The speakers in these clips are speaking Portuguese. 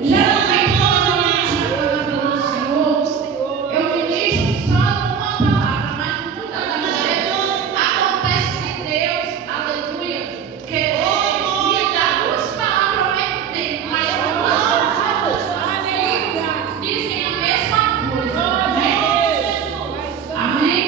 Geralmente, quando eu ministro a palavra do Senhor, eu ministro só uma palavra, mas muitas das vezes acontece que Deus, aleluia, querer me dar duas palavras ao mesmo tempo, mas duas palavras dizem a mesma coisa. Amém?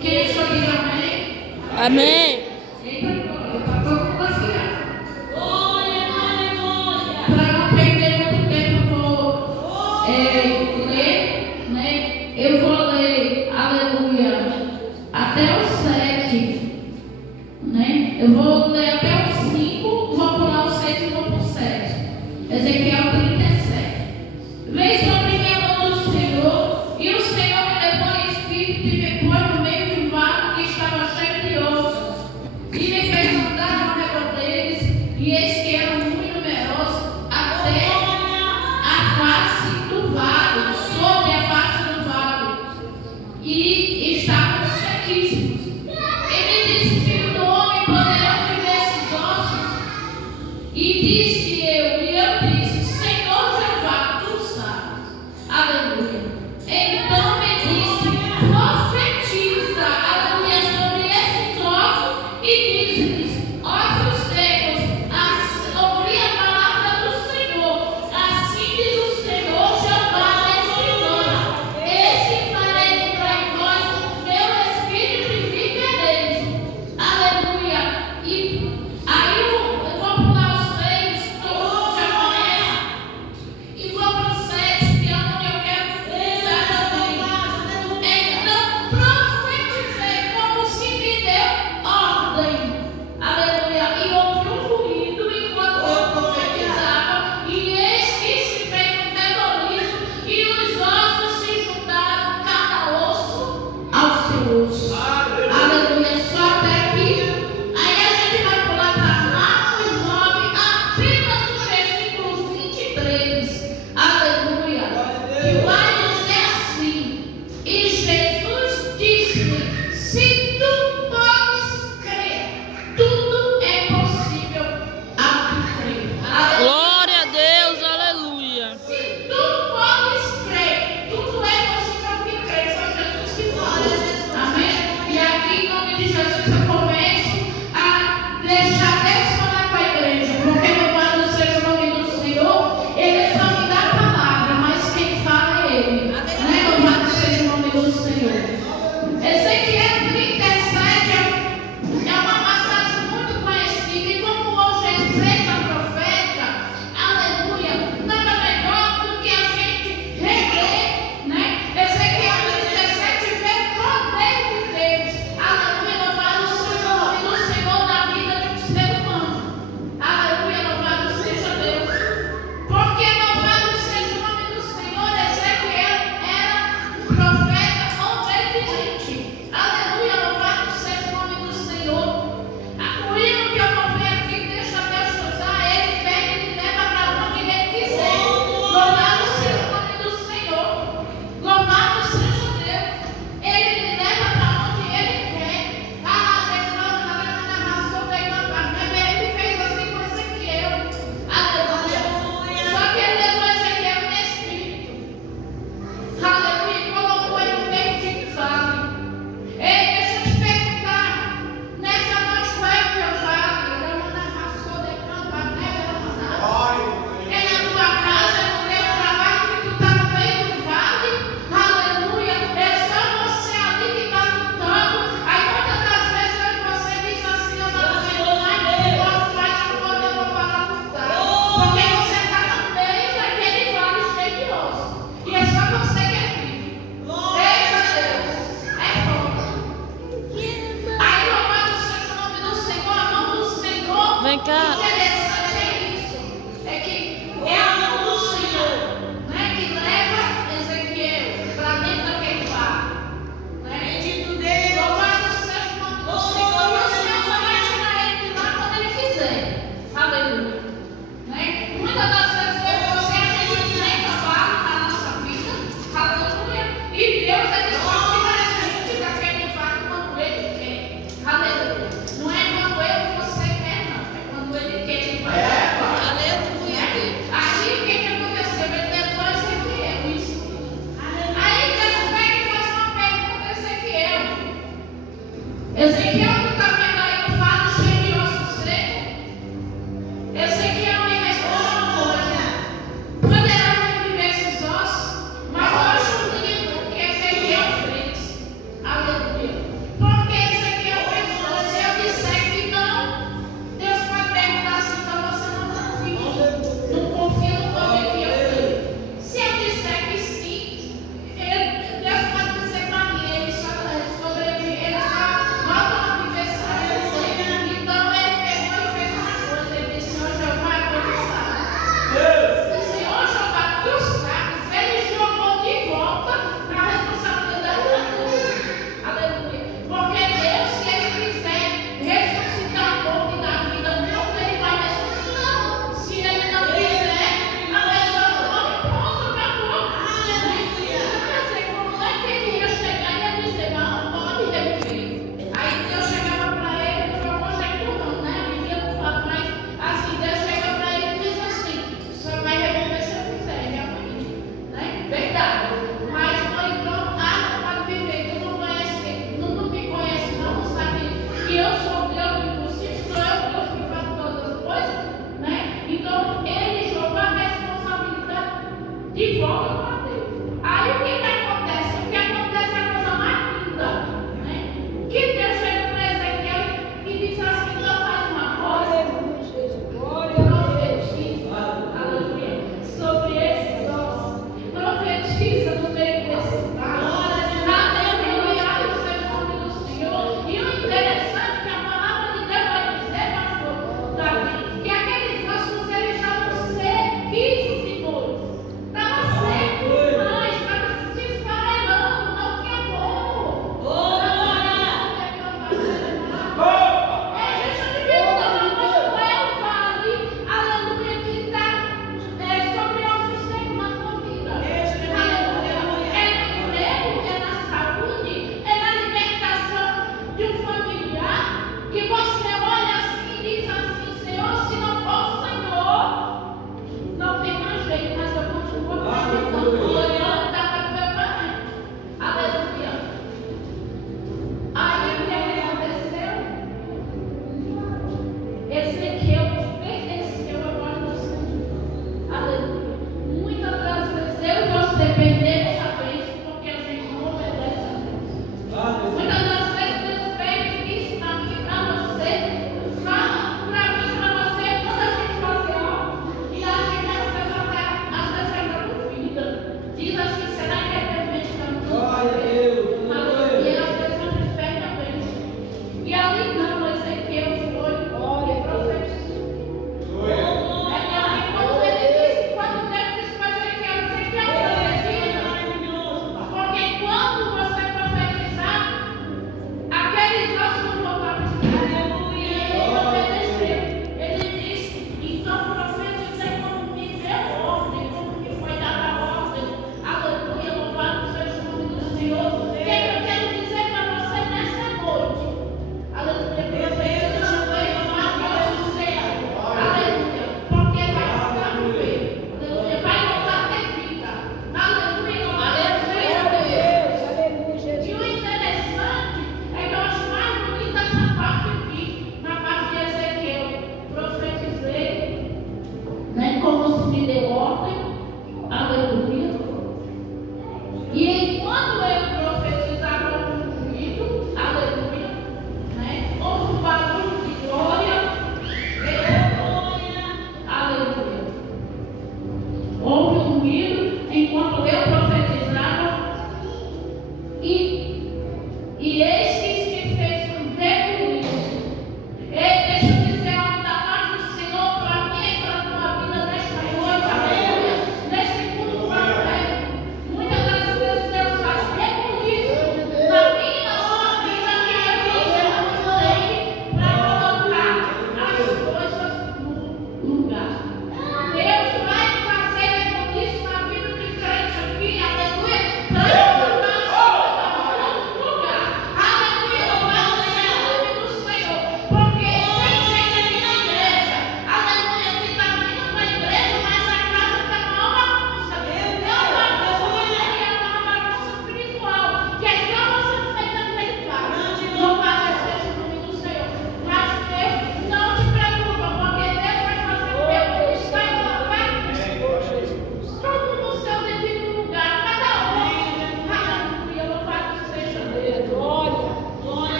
Quem estou dizendo amém? Amém. Para não perder muito tempo, eu vou ler, né? Eu vou ler, aleluia, até o 7, né? Eu vou ler até o 5, vou pular o 6 e vou para o 7. Ezequiel 37. Veio sobre mim a mão do Senhor, e o Senhor me levou em espírito e me pôs no meio de um vale que estava cheio de ossos, e me fez andar ao redor deles, e eis que eram muito numerosos, até a face do vale, sobre a face do vale, e estavam sequíssimos. Ele disse: filho do homem, poderão viver esses ossos? E disse eu disse: Senhor Jeová, tu sabes. Aleluia. Então me disse: profetiza, aleluia, sobre esses ossos, e diz-lhes: ossos secos, ouvi a palavra do Senhor. Assim diz o Senhor Jeová neste ano: eis que farei entrar em vós meu espírito e vivereis. Aleluia. E aí eu vou pular os 3, todo mundo já conhece. Não confia no poder que eu tenho. Se eu disser que sim, Deus pode dizer para mim, ele só sobrevive, ele só volta a viver só eu sei. Então ele pegou e fez uma coisa, ele disse, Senhor Jeová, eu vou buscar. O Senhor Jeová dos fracos, ele jogou de volta para a responsabilidade da cruz. Aleluia. Porque Deus, se ele quiser ressuscitar o corpo da vida, não ele vai ressuscitar. Se ele não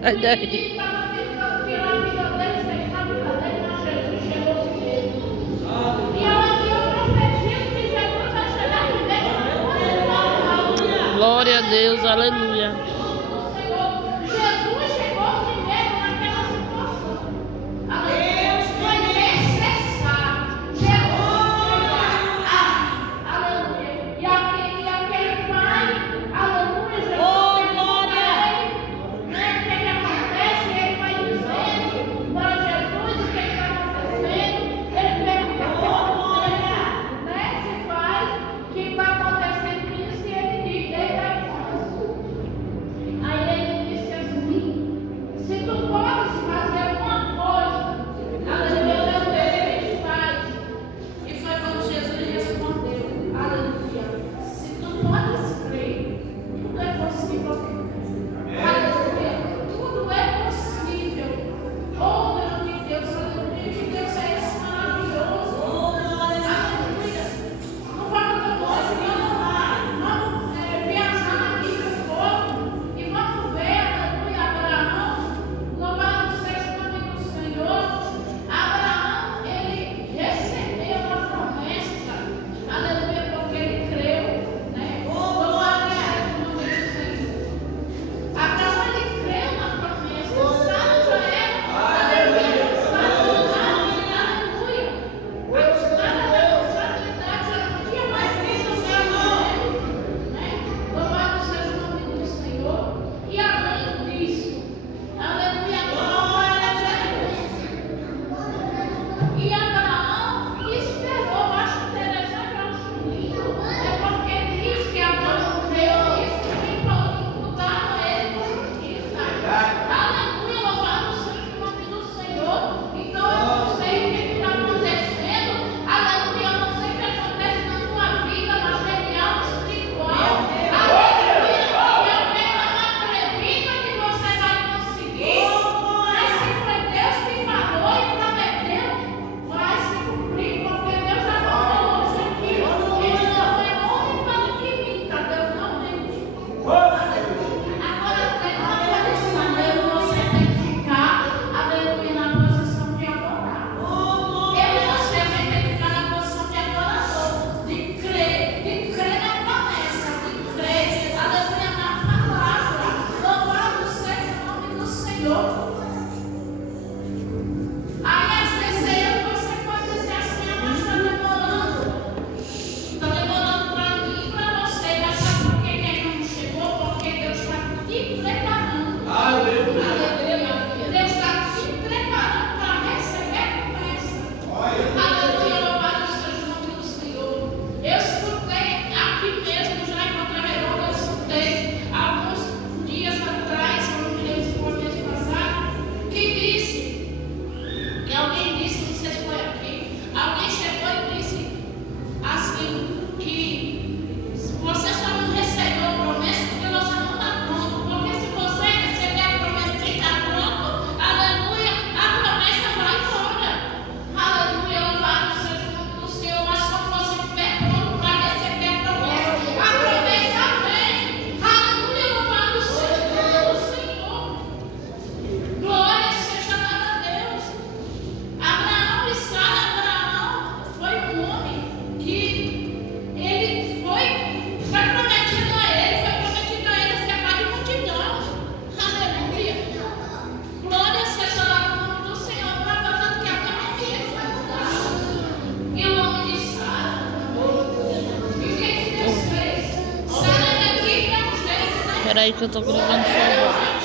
Sai daí. Glória a Deus, aleluia. Espera aí que eu tô gravando só agora.